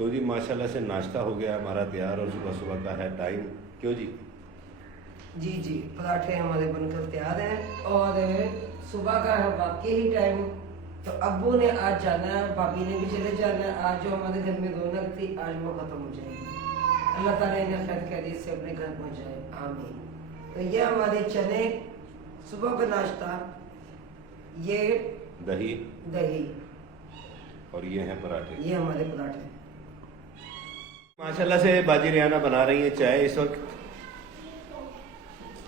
तो जी माशाल्लाह से नाश्ता हो गया हमारा तैयार और सुबह सुबह का है टाइम। क्यों जी? जी जी, पराठे हमारे बनकर तैयार हैं और सुबह का है वाकई ही टाइम। तो अब्बू ने आज जाना है, भाभी ने भी चले जाना है। आज जो हमारे घर में रौनक थी आज वो खत्म हो जाएगी। अल्लाह ताला इन्हें खैर खैरियत से अपने घर पहुंचाए, आमीन। तो ये हमारे चने सुबह का नाश्ता, ये दही दही, और ये हैं पराठे। ये हमारे पराठे। माशाल्लाह से बाजी रियाना बना रही है चाय इस वक्त।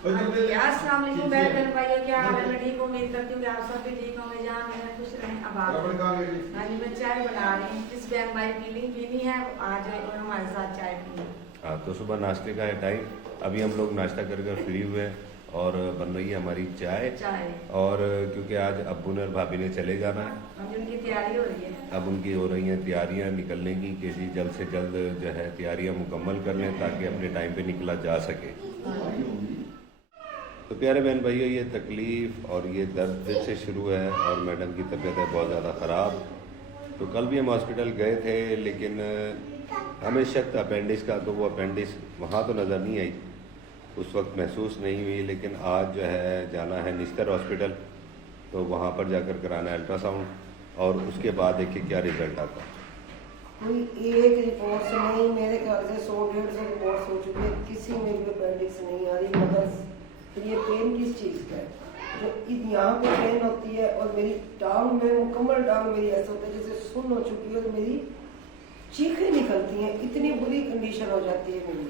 अस्सलाम वालेकुम बहन भाइयों, क्या हाल है? मैं ठीक हूँ, उम्मीद करती हूँ कि आप सब भी ठीक होंगे, जहाँ मैं खुश रहें। अब आप हाँ जी, मैं चाय बना रही हूँ। जिस बहन भाई फीलिंग पीनी है आज और हमारे साथ चाय पी। हाँ, तो सुबह नाश्ते का है टाइम। अभी हम लोग नाश्ता कर कर फ्री हुए हैं और बन रही है हमारी चाय। और क्योंकि आज अब्बू ने और भाभी ने चले जाना है, अभी उनकी तैयारी हो रही है। अब उनकी हो रही हैं तैयारियां निकलने की कि जी जल्द से जल्द जो है तैयारियां मुकम्मल कर लें ताकि अपने टाइम पे निकला जा सके। तो प्यारे बहन भाइयों, ये तकलीफ़ और ये दर्द फिर से शुरू है और मैडम की तबीयत है बहुत ज़्यादा ख़राब। तो कल भी हम हॉस्पिटल गए थे लेकिन हमें शक था अपेंडिक्स का, तो वो अपेंडिक्स वहाँ तो नज़र नहीं आई, उस वक्त महसूस नहीं हुई। लेकिन आज जो है जाना है निस्तर हॉस्पिटल, तो वहाँ पर जाकर कराना है अल्ट्रासाउंड और उसके बाद देखिए क्या रिजल्ट आता है। कोई एक रिपोर्ट से नहीं, मेरे ख्याल से 100-150 रिपोर्ट हो चुकी है, किसी में भी अपेंडिक्स नहीं आ रही। मगर फिर ये पेन किस चीज़ का है? जो यहाँ पे पेन होती है और मेरी टांग में, मुकम्मल टांग मेरी ऐसा होता है जैसे सुन्न हो चुकी है और मेरी चीखें निकलती हैं, इतनी बुरी कंडीशन हो जाती है मेरी।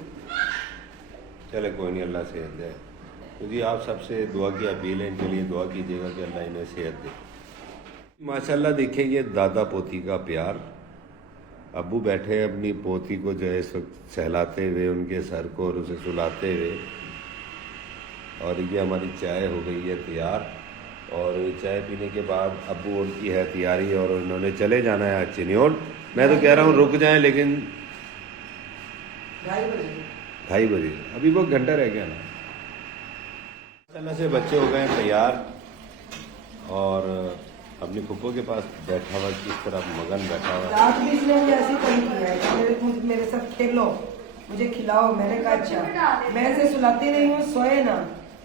चले कोई नहीं, अल्लाह सेहत दे। तो जी आप सबसे दुआ की अपील है, इनके लिए दुआ कीजिएगा कि अल्लाह इन्हें सेहत दे। माशाल्लाह देखिए ये दादा पोती का प्यार। अब्बू बैठे अपनी पोती को जो है इस वक्त सहलाते हुए, उनके सर को और उसे सुलाते हुए। और ये हमारी चाय हो गई है तैयार और चाय पीने के बाद अब्बू उनकी है तैयारी और उन्होंने चले जाना है आज चिन्योल। मैं तो कह रहा हूँ रुक जाएं, लेकिन 2:30 बजे अभी वो घंटा रह गया ना। माशाल्लाह से बच्चे हो गए तैयार और अपनी फुप्पो के पास बैठा हुआ, किस तरह मगन बैठा हुआ। रात भी इसने मुझे ऐसी तंग किया है कि मेरे साथ खेलो, मुझे खिलाओ। मैंने कहा अच्छा, मैं इसे सुलाती नहीं हूँ, सोए ना।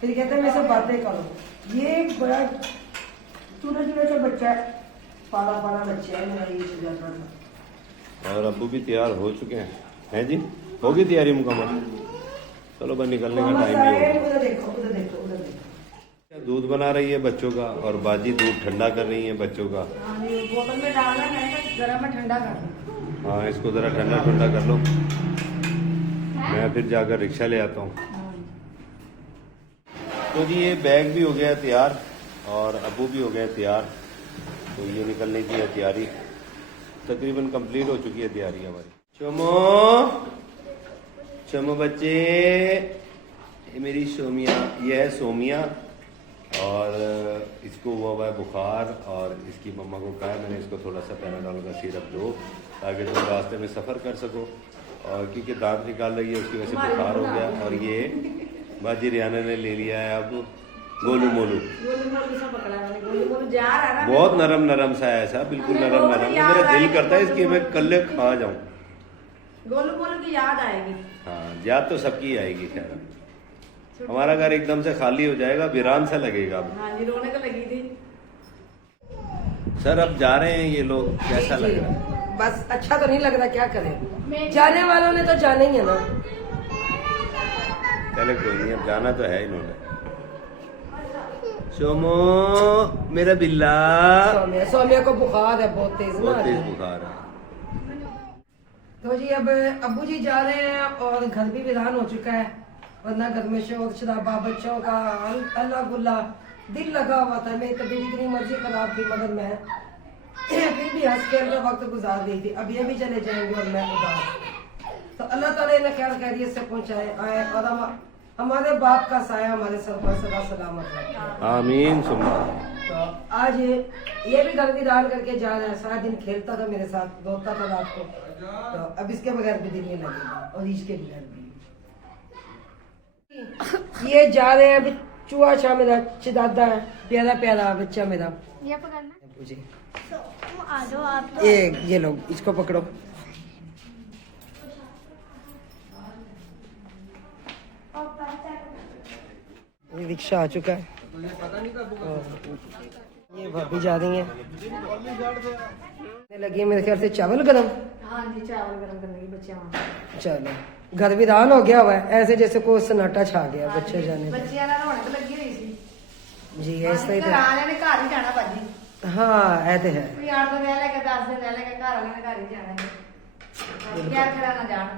फिर कहते हैं मेरे से बातें करो। ये बड़ा छोटा छोटा बच्चा है, पाला पाला बच्चा है मेरा, ये सुझाता था। और अब्बू भी तैयार हो चुके हैं जी, होगी तैयारी मुकम्मल। चलो बस निकलने का टाइम भी होगा। उधर देखो, उधर देखो, उधर देखो। दूध बना रही है बच्चों का और बाजी दूध ठंडा कर रही है बच्चों का। बोतल में डालना है, गर्म में ठंडा कर। हाँ, इसको ज़रा ठंडा ठंडा कर लो, मैं फिर जाकर रिक्शा ले आता हूँ। तो जी ये बैग भी हो गया तैयार और अब्बू भी हो गए तैयार। तो ये निकलने की है तैयारी, तकरीबन कंप्लीट हो चुकी है तैयारी हमारी। चमो चमो बच्चे, ये मेरी सोमिया, ये है सोमिया और इसको हुआ है बुखार और इसकी मम्मा को कहा है मैंने इसको थोड़ा सा पैनाडोल का सिरप दो ताकि तुम रास्ते में सफ़र कर सको। और क्योंकि दांत निकाल रही है उसकी वजह से बुखार हो गया। और ये बाजी रियाना ने ले लिया है अब गोलू मोलू। बहुत नरम नरम सा है, ऐसा बिल्कुल नरम नरम, मेरा दिल करता है इसकी मैं कल्ले खा जाऊं। गोलू मोलू की याद आएगी। हाँ, याद तो सबकी आएगी। खैर हमारा घर एकदम से खाली हो जाएगा, वीरान सा लगेगा। हाँ जी, रौनक लगी थी। सर अब जा रहे हैं ये लोग, कैसा लग रहा है? बस अच्छा तो नहीं लग रहा, क्या करें, जाने वालों ने तो जाना ही है ना। चले कोई नहीं, अब जाना तो है इन्होंने। सोमो मेरा बिल्ला, सोमिया को बुखार है, बहुत तेज बहुत तेज ना। बुखार है। तो जी अब अब्बू जी जा रहे हैं और घर भी वीरान हो चुका है, वरना घर में शोर शराबा, बच्चों का अल्लाह गुल्ला, दिल लगा हुआ था। मेरी तबीयत जितनी मर्जी खराब थी मगर मैं फिर भी हंस खेल कर वक्त गुजार रही थी। अब ये भी चले जाएंगे और मैं उदास। तो अल्लाह ताला इन्हें खैर खैरियत से पहुंचाए आए और हमारे बाप का साया हमारे सर पर सदा सलामत रहे, आमीन सुम्मा। तो आज ये भी घर विदान करके जा रहा है। सारा दिन खेलता था मेरे साथ, रोता था रात को, तो अब इसके बगैर भी दिल नहीं लगेगा और इसके बगैर भी। ये जा रहे हैं, चूहा छा मेरा चिदादा है, प्यारा प्यारा बच्चा मेरा। ये पकड़ना जी आ जाओ आप। ये लो, इसको पकड़ो। ये रिक्शा आ चुका है और ये भाभी जा रही हैं। लगी है मेरे ख्याल से चावल गरम। हाँ जी, चावल गरम करने की बच्चे वहाँ। चलो घर विधान हो गया हुआ है, ऐसे जैसे कोई सन्नाटा छा गया बच्चे जाने पे। बच्चियां ਨਾਲ ਰੌਣਕ ਲੱਗੀ ਹੋਈ ਸੀ जी ऐसा ही ਘਰ ਵਾਲਿਆਂ ਨੇ ਘਰ ਹੀ ਜਾਣਾ ਭਾਜੀ। हाँ ऐ तो है। ਕੋਈ 8 ਦਿਨ ਰਹਿ ਲੈ ਕੇ 10 ਦਿਨ ਰਹਿ ਲੈ ਕੇ ਘਰ ਵਾਲਿਆਂ ਨੇ ਘਰ ਹੀ ਜਾਣਾ ਹੈ। क्या करा ना जान।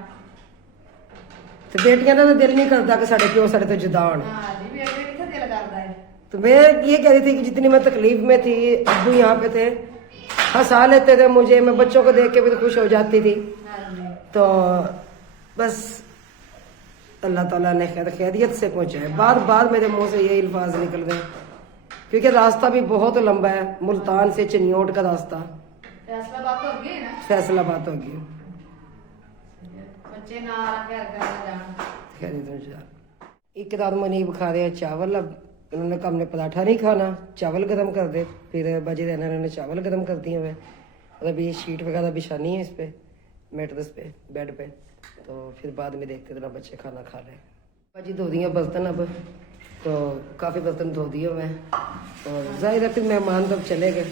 तो बेटियां का तो दिल नहीं करता कि साढ़े प्यो साढ़े तो जुदा होने। हाँ जी, बेटे कितना दिल करता है। तो मैं ये कह रही थी कि जितनी मैं तकलीफ में थी अब्बू यहाँ पे थे, हंसा लेते थे मुझे, मैं बच्चों को देख के भी तो खुश हो जाती थी। हाँ जी। तो बस अल्लाह ताला ने खैरियत से पहुंचाए। बार बार मेरे मुंह से यही अल्फाज निकल गए क्योंकि रास्ता भी बहुत लंबा है, मुल्तान से चनियोट का रास्ता, फैसलाबाद तो गए ना, फैसलाबाद हो गया। बच्चे ना घर घर जान। खैरियत एक रात मुनीब खा रहे हैं चावल। अब इन्होंने कहा हमने पराठा नहीं खाना, चावल गर्म कर दे। फिर बाजी रहना इन्होंने चावल गर्म कर दिए हुए और अभी शीट वगैरह बिछानी है इस पे मैट्रेस पे बेड पे, तो फिर बाद में देखते थे बच्चे खाना खा रहे। बाजी धो दिए बर्तन, अब तो काफ़ी बर्तन धो दिए हुए हैं और जाहिर है फिर मेहमान तब चले गए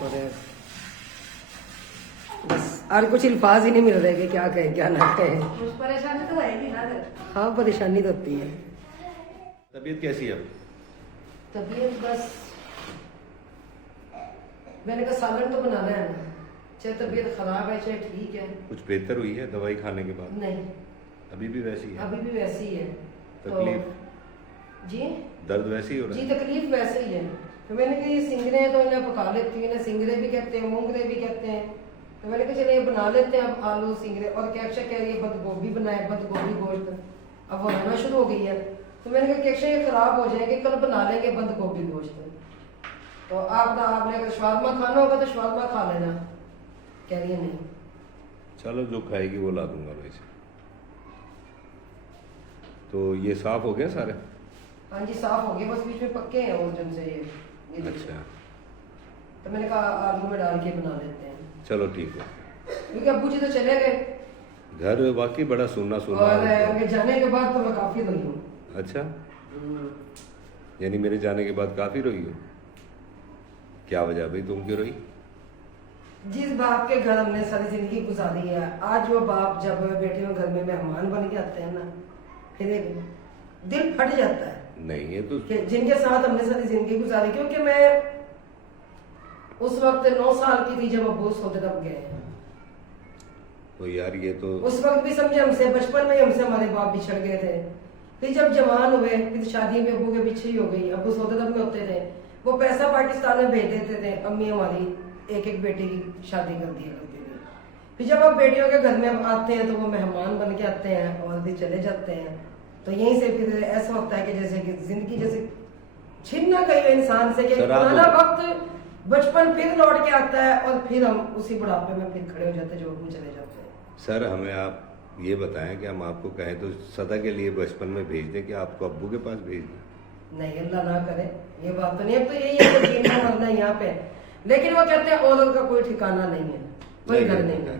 और बस और कुछ अल्फाज ही नहीं मिल रहे कि क्या कहें क्या ना कहें। कुछ परेशानी तो है ना फिर। हाँ परेशानी तो होती है। तबीयत कैसी है अब? तबीयत बस मैंने कहा सालन तो बनाना है ना, चाहे तबीयत खराब है चाहे ठीक है। कुछ बेहतर हुई है दवाई खाने के बाद? नहीं अभी भी वैसी है? अभी भी वैसी ही है। तकलीफ? तो जी दर्द वैसी ही हो रहा जी है? तकलीफ वैसे ही है। तो मैंने कहा ये सिंगरे हैं तो इन्हें पका लेती हूँ, इन्हें सिंगरे भी कहते हैं मूंगरे भी कहते हैं। तो मैंने कहा चले ये बना लेते हैं अब आलू सिंगरे। और कैक्शा कह रही है बंद गोभी बनाए, बंद गोभी गोश्त अब वो आना शुरू हो गई है। तो मैंने कहा कैक्शा ये खराब हो जाएंगे, कल बना लेंगे बंद गोभी गोश्त। तो आपने अगर शवारमा खाना होगा तो शवारमा खा लेना, कह रही है नहीं। चलो जो खाएगी वो ला दूंगा वैसे। तो ये साफ हो गया सारे? हाँ जी साफ हो गए, बस बीच में पक्के हैं और जन से ये अच्छा तो मैंने कहा आलू में डाल के बना लेते हैं। चलो ठीक है। क्योंकि अब्बू जी तो चले गए घर वाकई बड़ा सुनना सुनना और है। उनके जाने के बाद तो मैं काफी रोई हूँ। अच्छा, यानी मेरे जाने के बाद काफी रोई हो? क्या वजह भाई, तुम क्यों रोई? जिस बाप के घर हमने सारी जिंदगी गुजारी है, आज वो बाप जब बेटियों घर में मेहमान बन के आते हैं ना, फिर एक दिल फट जाता है। नहीं ये तो कि जिनके साथ हमने सारी जिंदगी गुजारी, क्योंकि मैं उस वक्त 9 साल की थी जब अब्बू सोते तब गए। तो यार ये तो उस वक्त भी समझे हमसे बचपन में ही हमसे हमारे बाप बिछड़ गए थे। फिर जब जवान हुए फिर शादी में अब्बू के पीछे ही हो गई। अब्बू सऊदी अरब में होते थे, वो पैसा पाकिस्तान में भेज देते थे, अम्मी हमारी एक एक बेटी की शादी कर दिया करती थी। फिर जब अब बेटियों के घर में अब आते हैं तो वो मेहमान बन के आते हैं और भी चले जाते हैं। तो यहीं से फिर ऐसा होता है कि जैसे कि जिंदगी जैसे छिन ना गई इंसान से कि पुराना वक्त बचपन फिर लौट के आता है और फिर हम उसी बुढ़ापे में फिर खड़े हो जाते हैं जो अब्बू चले जाते हैं। सर हमें आप ये बताएं कि हम आपको कहें तो सदा के लिए बचपन में भेज दें कि आपको अब्बू के पास भेज दें? नहीं अल्लाह ना करे, ये बात तो नहीं। अब तो यही है कि जीना मरना यहाँ पे, लेकिन वो कहते हैं औरत का कोई ठिकाना नहीं है, कोई घर नहीं है।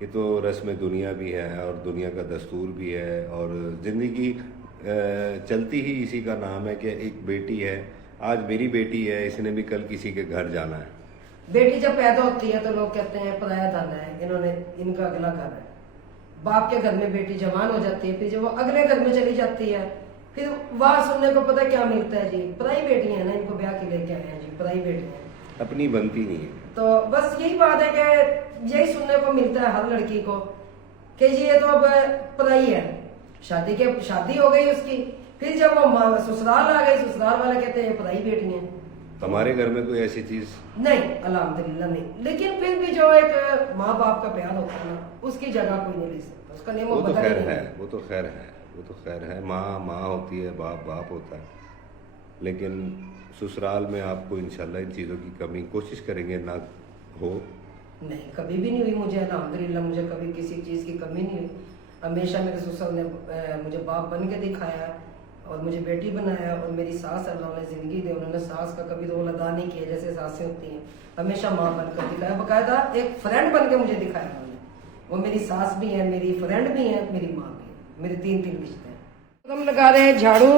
ये तो रस्म दुनिया भी है और दुनिया का दस्तूर भी है और जिंदगी चलती ही इसी का नाम है कि एक बेटी है, आज मेरी बेटी है, इसने भी कल किसी के घर जाना है। बेटी जब पैदा होती है तो लोग कहते हैं पराया धन है, इन्होंने इनका अगला घर है। बाप के घर में बेटी जवान हो जाती है, फिर जब वो अगले घर में चली जाती है फिर वहां सुनने को पता क्या मिलता है, जी पराई बेटी है ना, इनको ब्याह के लेके आए हैं जी, पराई बेटी है, अपनी बनती नहीं है। तो बस यही बात है कि यही सुनने को मिलता है हर लड़की को कि जी ये तो अब पराई है, शादी हो गई उसकी। फिर जब वो ससुराल आ गई, ससुराल वाले कहते हैं पराई बेटी है। हमारे घर में कोई ऐसी चीज नहीं अल्हम्दुलिल्लाह नहीं, लेकिन फिर भी जो एक माँ बाप का प्यार होता है ना, उसकी जगह कोई नहीं ले सकता, उसका नियम वो तो बदल खैर नहीं है, वो तो खैर है, वो तो खैर है। माँ माँ होती है, बाप बाप होता है, लेकिन ससुराल में आपको इंशाल्लाह इन चीज़ों की कमी कोशिश करेंगे ना हो। नहीं कभी भी नहीं हुई मुझे, अल्हम्दुलिल्लाह मुझे कभी किसी चीज़ की कमी नहीं हुई। हमेशा मेरे ससुर ने मुझे बाप बन के दिखाया और मुझे बेटी बनाया, और मेरी सास अल्लाह ने जिंदगी दी, उन्होंने सास का कभी रोल अदा नहीं किया जैसे सासें होती हैं, हमेशा माँ बनकर दिखाया, बकायदा एक फ्रेंड बन के मुझे दिखाया उन्होंने। वो मेरी सास भी है, मेरी फ्रेंड भी है, मेरी माँ भी है, मेरे 3 रिश्ते हैं। हम लगा रहे हैं झाड़ू,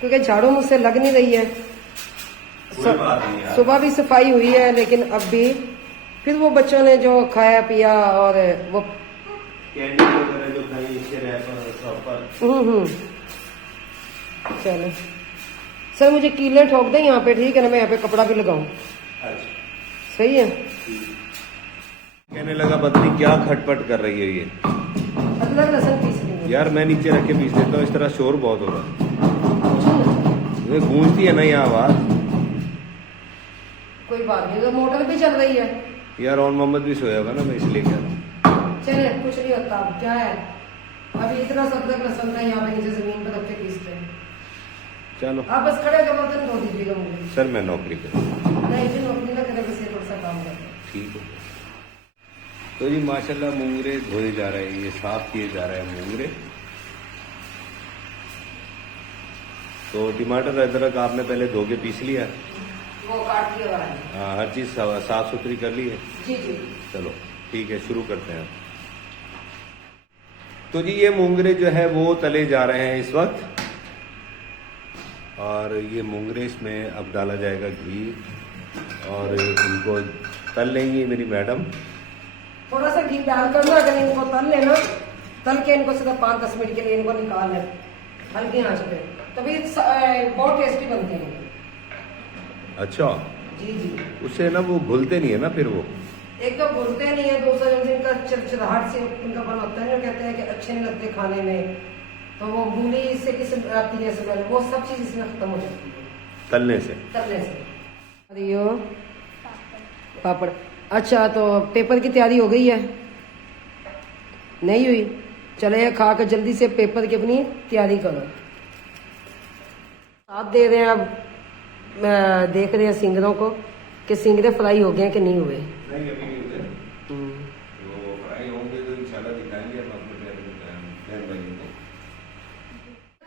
क्योंकि झाड़ू मुझसे लग नहीं रही है। कोई बात नहीं यार। सुबह भी सफाई हुई है, लेकिन अब भी फिर वो बच्चों ने जो खाया पिया और वो कैंडी वगैरह जो खाई इसके रैपर प्रॉपर। चलो सर, मुझे कीले ठोक दें यहाँ पे, ठीक है ना? मैं यहाँ पे कपड़ा भी लगाऊं, अच्छा सही है? कहने लगा पता नहीं क्या खटपट कर रही है ये। अदरक लहसुन पीस लेंगे यार मैं नीचे रख के पीस देता हूँ, इस तरह शोर बहुत हो रहा है, ये गूंजती है ना ये आवाज। कोई बात नहीं, तो मोटर भी चल रही है यार और मोहम्मद भी सोया होगा ना, मैं इसलिए कह रहा हूँ। चलिए, कुछ नहीं होता। अब क्या है, अभी इतना सा अदरक लहसुन का यहाँ पे नीचे जमीन पर रख के पीसते हैं। चलो आप बस खड़े होकर बर्तन धो दीजिएगा मुझे। सर मैं नौकरी करूँ। नहीं जी, नौकरी ना करें, बस ये थोड़ा सा काम करते हैं। ठीक है। तो जी माशाल्लाह मूंगरे धोए जा रहे हैं, ये साफ किए जा रहे हैं मूंगरे। तो टमाटर अदरक आपने पहले धो के पीस लिया? वो काट दिया हुआ है। हाँ, हर चीज साफ सुथरी कर ली है। जी जी। चलो ठीक है, शुरू करते हैं। तो जी ये मूंगरे जो है वो तले जा रहे हैं इस वक्त, और ये मूंगरे इसमें अब डाला जाएगा घी, और इनको तल लेंगी मेरी मैडम। थोड़ा सा घी डालकर ना, अगर इनको तल लेना, तल के इनको सिर्फ 5-10 मिनट के लिए इनको निकाल लें हल्की आंच पे, तभी बहुत टेस्टी बनते हैं। अच्छा जी जी। उससे ना वो घुलते नहीं है ना फिर वो? एक तो भूलते नहीं है, दूसरा जो इनका चिड़चिड़ाहट से इनका बन होता है, जो कहते हैं कि अच्छे नहीं लगते खाने में, तो वो मूली से किस आती है स्मेल, वो सब चीज इसमें खत्म हो जाती है तलने से। अरे यो पापड़। अच्छा, तो पेपर की तैयारी हो गई है? नहीं हुई? चले खा कर जल्दी से पेपर की अपनी तैयारी करो। साथ दे रहे हैं, अब देख रहे हैं सिंगरों को कि सिंगरे फ्राई हो गए हैं कि नहीं हुए। नहीं अभी नहीं हुए, तो फ्राई होंगे तो इंशाल्लाह दिखाएंगे हम अपने बहन भाइयों को।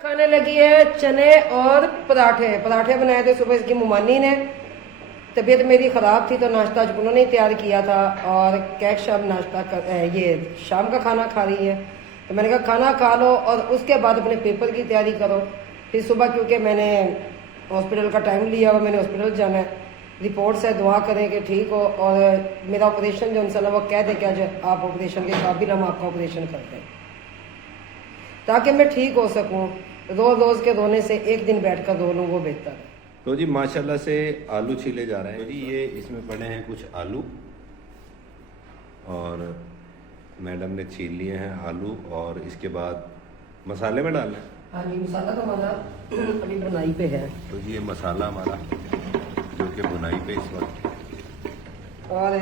खाने लगी है चने और पराठे। पराठे बनाए थे सुबह इसकी मुमानी ने, तबीयत मेरी ख़राब थी तो नाश्ता आज उन्होंने ही तैयार किया था, और कैक शाम नाश्ता कर ये शाम का खाना खा रही है। तो मैंने कहा खाना खा लो और उसके बाद अपने पेपर की तैयारी करो। फिर सुबह क्योंकि मैंने हॉस्पिटल का टाइम लिया हुआ, मैंने हॉस्पिटल जाना है, रिपोर्ट्स है, दुआ करें कि ठीक हो, और मेरा ऑपरेशन जो इंशाल्लाह वो कह दे कि आज आप ऑपरेशन के काबिल, हम आपका ऑपरेशन करते हैं, ताकि मैं ठीक हो सकूँ। रोज रोज के रोने से एक दिन बैठकर रो लूँ वो बेहतर है। तो जी माशाल्लाह से आलू छीले जा रहे हैं। तो जी ये इसमें पड़े हैं कुछ आलू, और मैडम ने छील लिए हैं आलू, और इसके बाद मसाले में डालना है। हाँ जी, मसाला तो हमारा अभी बुनाई पे है। तो जी ये मसाला हमारा जो कि बुनाई पे इस वक्त। और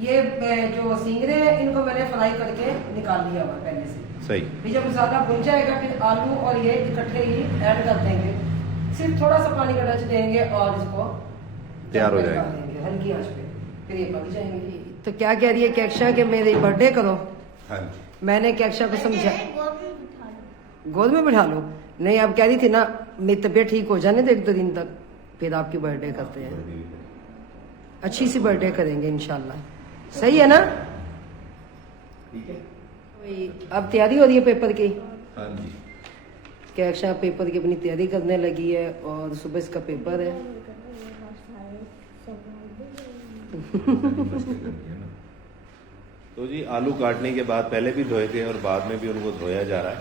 ये जो सिंगरे इनको मैंने फ्राई करके निकाल लिया हुआ पहले से। सही। फिर जब मसाला भुन जाएगा फिर आलू और ये इकट्ठे ही ऐड कर देंगे, सिर्फ थोड़ा सा पानी का टच देंगे और इसको तैयार हो जाएगा हल्की आंच पे, फिर ये पक जाएंगे। तो क्या कह रही है कैक्षा कि मेरी बर्थडे करो? हाँ जी। मैंने कैक्षा को समझा, गोद में बिठा लो। नहीं, अब कह रही थी ना मेरी तबीयत ठीक हो जाने दो 1-2 दिन तक, फिर आपकी बर्थडे करते हैं। अच्छी सी बर्थडे करेंगे इंशाल्लाह, सही है ना? ठीक है। अब तैयारी हो रही है पेपर की। हाँ जी। कैक्षा पेपर की अपनी तैयारी करने लगी है, और सुबह इसका पेपर है। तो जी आलू काटने के बाद पहले भी धोए थे और बाद में भी उनको धोया जा रहा है,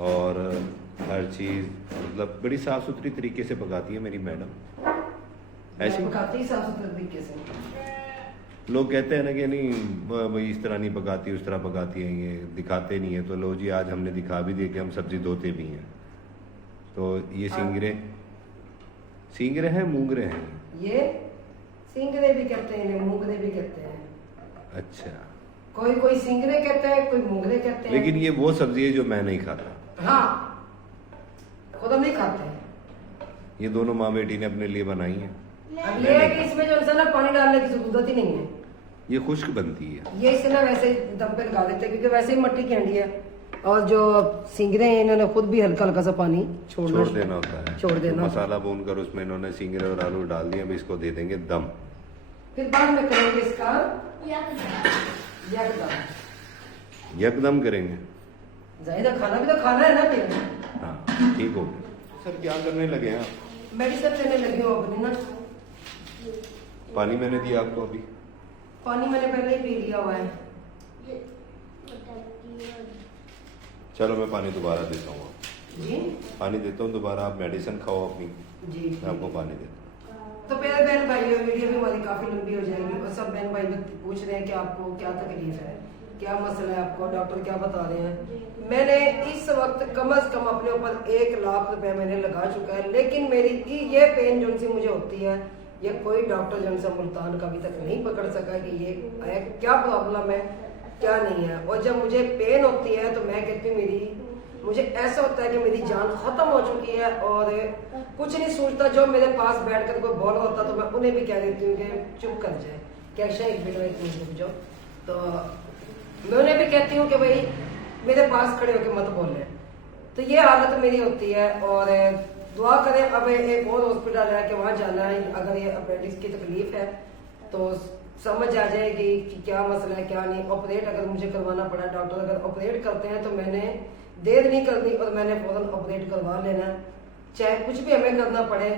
और हर चीज़ मतलब बड़ी साफ सुथरी तरीके से पकाती है मेरी मैडम। ऐसे पकाती ही साफ सुथरे तरीके से। लोग कहते हैं ना कि नहीं भाई इस तरह नहीं पकाती, उस तरह पकाती है, ये दिखाते नहीं है। तो लो जी आज हमने दिखा भी दिया कि हम सब्जी धोते भी हैं। तो ये सिंगरे हैं, मूंगरे हैं। ये सिंगरे भी कहते हैं, मूंगरे भी कहते हैं। अच्छा। कोई कोई सिंगरे कहते हैं, कोई मूंगरे कहते हैं। लेकिन ये वो सब्जी है जो मैं नहीं खाता। हाँ, खुद हम नहीं खाते। ये दोनों माँ बेटी ने अपने लिए बनाई है। अब ये है कि इसमें जो इंसान पानी डालने की जरूरत ही नहीं है, ये खुश्क बनती है। ये इसे ना वैसे ही दम पे लगा देते हैं, क्योंकि वैसे ही मिट्टी की हंडी है, और जो सिंगरे हैं इन्होंने खुद भी हल्का हल्का सा पानी छोड़ देना होता है। छोड़ देना। तो मसाला भून कर उसमें इन्होंने सिंगरे और आलू डाल दिए, अब इसको दे देंगे दम। फिर बाद में करेंगे इसका यकदम। यकदम करेंगे। जाहिदा खाना भी तो खाना है ना फिर। हाँ ठीक हो गया सर। क्या करने लगे हैं आप? मेडिसिन लेने लगी हूँ अपनी ना। पानी मैंने दिया आपको अभी? पानी मैंने पहले ही पी लिया हुआ है। चलो मैं पानी दोबारा देता हूँ आपको। जी पानी देता हूँ दोबारा, आप मेडिसिन खाओ अपनी, जी। मैं आपको पानी देता हूँ। तो मेरे बहन भाई वीडियो भी हमारी काफी लंबी हो जाएगी और सब बहन भाई पूछ रहे हैं कि आपको क्या तकलीफ है, क्या मसला है, आपको डॉक्टर क्या बता रहे हैं। मैंने इस वक्त कम से कम अपने ऊपर 1 लाख रुपए मैंने लगा चुका है, लेकिन मेरी ये पेन जो से मुझे होती है ये कोई डॉक्टर जो से मुल्तान का अभी तक नहीं पकड़ सका कि ये क्या प्रॉब्लम है क्या नहीं है। और जब मुझे पेन होती है तो मैं कहती हूँ मुझे ऐसा होता है कि मेरी जान खत्म हो चुकी है और कुछ नहीं सोचता। जो मेरे पास बैठकर कोई बोल होता तो मैं उन्हें भी कह देती हूँ कि चुप कर जाए, क्या एक मिनट रुक जाओ। तो मैं उन्हें भी कहती हूँ कि भाई मेरे पास खड़े होकर मत बोले। तो ये हालत मेरी होती है और दुआ करें। अब एक और हॉस्पिटल है कि वहाँ जाना है, अगर ये अपेंडिक्स की तकलीफ है तो समझ आ जाएगी कि क्या मसला है क्या नहीं। ऑपरेट अगर मुझे करवाना पड़ा, डॉक्टर अगर ऑपरेट करते हैं तो मैंने देर नहीं करनी और मैंने फौरन ऑपरेट करवा लेना, चाहे कुछ भी हमें करना पड़े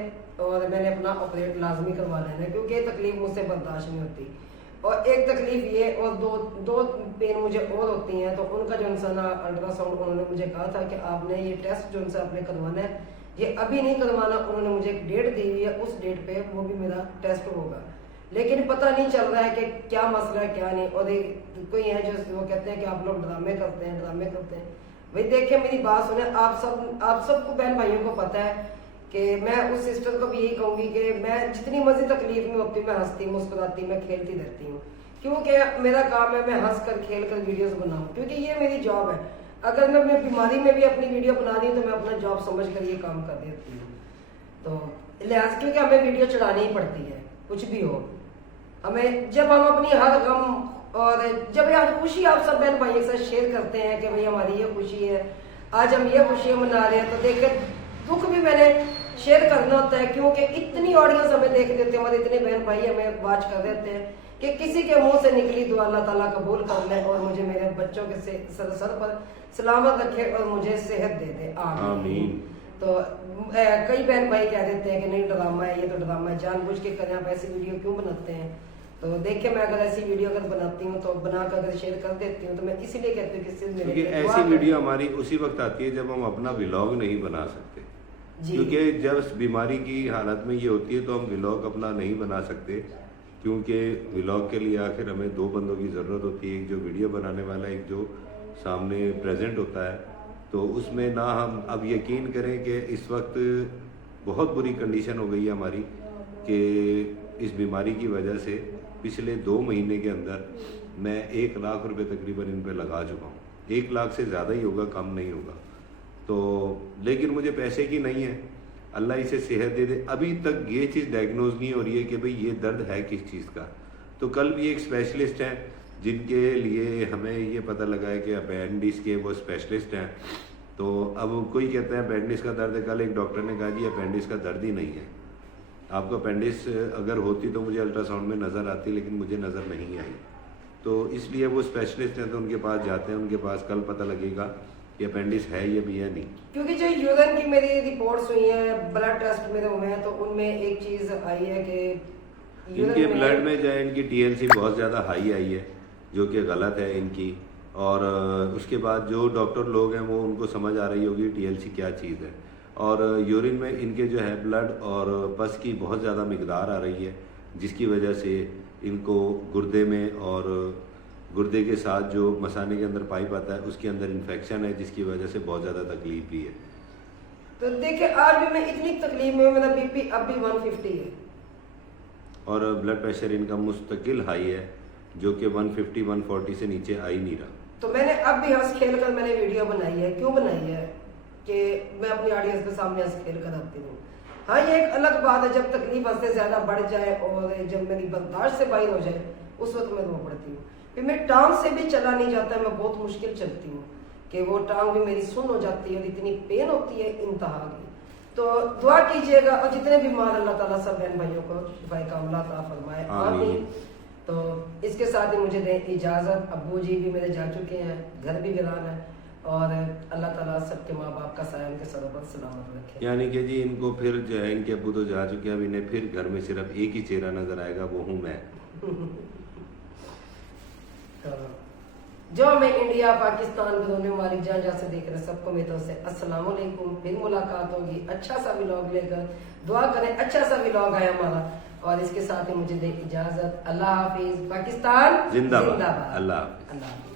और मैंने अपना ऑपरेट लाजमी करवा लेना है, क्योंकि ये तकलीफ मुझसे बर्दाश्त नहीं होती। और एक तकलीफ ये और दो पेन मुझे और होती हैं। तो उनका जो इंसान अल्ट्रासाउंड उन्होंने मुझे कहा था कि आपने ये टेस्ट जो उनसे आपने करवाना है ये अभी नहीं करवाना। उन्होंने मुझे एक डेट दी हुई है, उस डेट पे वो भी मेरा टेस्ट होगा, लेकिन पता नहीं चल रहा है कि क्या मसला है क्या नहीं। और कोई है जो वो कहते हैं कि आप लोग ड्रामे करते हैं। भाई देखिए मेरी बात सुने, आप सबको बहन भाइयों को पता है कि मैं उस सिस्टर को भी यही कहूंगी कि मैं जितनी मर्जी तकलीफ में होती हूँ मैं हंसती मुस्कुराती मैं खेलती रहती हूँ, क्योंकि मेरा काम है मैं हंस कर खेल कर वीडियोस बनाऊं, क्योंकि ये मेरी जॉब है। अगर मैं बीमारी में भी अपनी वीडियो बना रही हूँ तो मैं अपना जॉब समझ कर ये काम कर देती हूँ। तो लिहाज क्योंकि हमें वीडियो चढ़ानी ही पड़ती है, कुछ भी हो हमें। जब हम अपनी हर गम और जब यार खुशी आप सब बहन भाई के साथ शेयर करते हैं कि भाई हमारी ये खुशी है, आज हम ये खुशियां मना रहे हैं, तो देखकर दुख भी मैंने शेयर करना होता है, क्योंकि इतनी ऑडियंस हमें देख देते हैं, हमारे इतने बहन भाई हमें वॉच कर देते हैं कि किसी के मुंह से निकली दुआ अल्लाह ताला कबूल कर ले और मुझे मेरे बच्चों के सर पर सलामत रखे और मुझे सेहत दे दे, आमीन। तो कई बहन भाई कह देते हैं कि नहीं ड्रामा है, ये तो ड्रामा है, जानबूझ के करें आप ऐसी वीडियो क्यों बनाते हैं। तो देखिए मैं अगर ऐसी वीडियो अगर बनाती हूँ तो बनाकर अगर शेयर कर देती हूँ तो मैं इसीलिए कहती हूँ कि सिर्फ मेरे लिए ऐसी वीडियो हमारी उसी वक्त आती है जब हम अपना व्लॉग नहीं बना सकते, क्योंकि जब बीमारी की हालत में ये होती है तो हम व्लॉग अपना नहीं बना सकते, क्योंकि व्लॉग के लिए आखिर हमें 2 बंदों की ज़रूरत होती है, एक जो वीडियो बनाने वाला, एक जो सामने प्रेजेंट होता है। तो उसमें ना हम अब यकीन करें कि इस वक्त बहुत बुरी कंडीशन हो गई है हमारी कि इस बीमारी की वजह से पिछले 2 महीने के अंदर मैं 1 लाख रुपए तकरीबन इन पे लगा चुका हूँ। 1 लाख से ज़्यादा ही होगा, कम नहीं होगा। तो लेकिन मुझे पैसे की नहीं है, अल्लाह इसे सेहत दे दे। अभी तक ये चीज़ डायग्नोज नहीं हो रही है कि भाई ये दर्द है किस चीज़ का। तो कल भी एक स्पेशलिस्ट हैं जिनके लिए हमें ये पता लगा है कि अपेंडिक्स के वो स्पेशलिस्ट हैं। तो अब कोई कहता है अपेंडिक्स का दर्द है, कल एक डॉक्टर ने कहा जी अपेंडिक्स का दर्द ही नहीं है, आपको अपेंडिक्स अगर होती तो मुझे अल्ट्रासाउंड में नज़र आती, लेकिन मुझे नज़र नहीं आई। तो इसलिए वो स्पेशलिस्ट हैं तो उनके पास जाते हैं, उनके पास कल पता लगेगा कि अपेंडिक्स है या भी है नहीं। क्योंकि जो यूरिन की मेरी रिपोर्ट्स हुई हैं, ब्लड टेस्ट मेरे हुए हैं, तो उनमें एक चीज़ आई है कि इनके ब्लड में जो है इनकी TLC बहुत ज़्यादा हाई आई है, जो कि गलत है इनकी। और उसके बाद जो डॉक्टर लोग हैं वो उनको समझ आ रही होगी TLC क्या चीज़ है। और यूरिन में इनके जो है ब्लड और पस की बहुत ज़्यादा मिकदार आ रही है, जिसकी वजह से इनको गुर्दे में और गुर्दे के साथ जो मसाने के अंदर पाइप आता है उसके अंदर इन्फेक्शन है, जिसकी वजह से बहुत ज़्यादा तकलीफ भी है। तो देखिए आज भी मैं इतनी तकलीफ में, मेरा BP अब भी 150 है और ब्लड प्रेशर इनका मुस्तकिल हाई है, जो कि 150-140 से नीचे आ ही नहीं रहा। तो मैंने अब भी हंस खेल कर मैंने वीडियो बनाई है। क्यों बनाई है कि मैं अपनी ऑडियंस के सामने हंस खेल कर आती हूँ। हाँ ये एक अलग बात है जब तकलीफ हद से ज्यादा बढ़ जाए और जब मेरी बर्दाश्त से बाहर हो जाए उस वक्त मैं रो पड़ती हूँ। फिर मेरी टांग से भी चला नहीं जाता, मैं बहुत मुश्किल चलती हूँ कि वो टांग भी मेरी सुन हो जाती है और इतनी पेन होती है इंतहा की। तो दुआ कीजिएगा और जितने बीमार अल्लाह ताला सब बहन भाइयों को शिफाए कामिला अता फरमाए, आमीन। तो इसके साथ ही मुझे दें इजाजत। अब्बू जी भी मेरे जा चुके हैं, घर भी वीरान है और अल्लाह ताला सबके माँ बाप का साया उनके सरों पर सलामत रखे। यानी कि जी इनको फिर जो है इनके अबू तो जा चुके हैं, अब इन्हें फिर घर में सिर्फ एक ही चेहरा नजर आएगा, वो हूँ मैं। जो हमें इंडिया पाकिस्तान बदौने वाली जहाँ जहाँ से देख रहे सबको मेरी तरफ से अस्सलाम वालेकुम। फिर मुलाकात होगी अच्छा सा व्लॉग लेकर, दुआ करें अच्छा सा व्लॉग आए हमारा। और इसके साथ ही मुझे दे इजाजत, अल्लाह हाफिज, पाकिस्तान जिंदाबाद, अल्लाह हाफिज। अल्लाह।